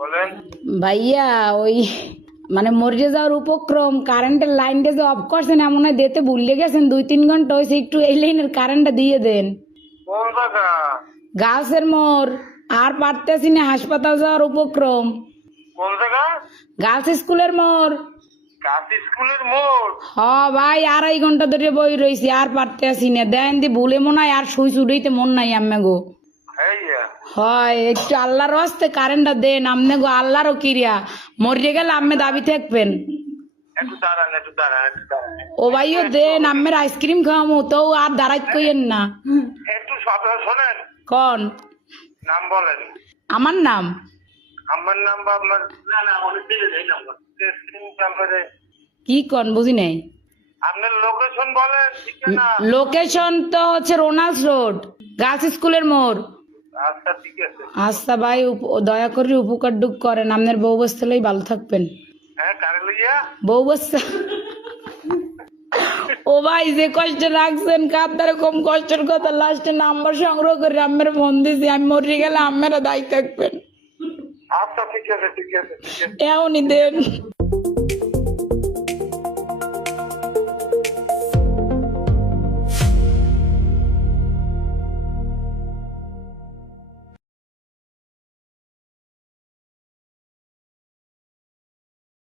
বলেন। ভাইয়া ওই মানে মরে যাওয়ার উপক্রম কারেন্টের লাইনটা যে অফ করছেন এমন হয় দিতে ভুলে গেছেন 2-3 ঘন্টা হয়েছে একটু এই লাইনের কারেন্টটা দিয়ে দেন কোন জায়গা? গাছের মোড় আর পারতেছি না হাসপাতাল যাওয়ার উপক্রম কোন জায়গা? গার্লস স্কুলের মোড় কাশ স্কুলের মোড়। হ ভাই 2.5 ঘন্টা ধরে বই রয়েছি আর পারতেছি না দেন দি ভুলে মনে হয় আর শুই চুড়াইতে মন নাই আম্মে গো হ্যাঁ হয় একটু আল্লাহর হস্তে কারেন্টটা দেন আমনে গো আল্লাহরও কিরিয়া মরিয়ে গেলে আম্মে দাবি থাকবেন একটু দাঁড়ান একটু দাঁড়ান একটু দাঁড়ান ও ভাইও দেন আম্মের আইসক্রিম খাওয়ামো তো আর দাঁড়াইত কইেন না একটু কথা শোনেন। কন নাম বলেন। আমার নাম আমার নাম বা আপনার না না অনেক দিলে এই নাম্বার নাম্বারে কি কন বুঝি নাই আপনার লোকেশন বলেন ঠিকানা। লোকেশন তো হচ্ছে রোনাল্ডস রোড গার্লস স্কুলের মোড় আচ্ছা ঠিক আছে। আচ্ছা ভাই দয়া করে উপকার ডুক করেন আপনার বউ বস্তালেই ভালো থাকবেন হ্যাঁ কারে লইয়া? বউ বস্তা ও ভাই যে কষ্ট রাখছেন কার দ্বারা কম কষ্টের কথা লাস্টে নাম্বার সংগ্রহ করে আম্মের ফোন দিছি আমি মরে গেলে আম্মেরা দায়ী থাকবেন আচ্ছা ঠিক আছে ঠিক আছে ঠিক আছে। এমনই দেন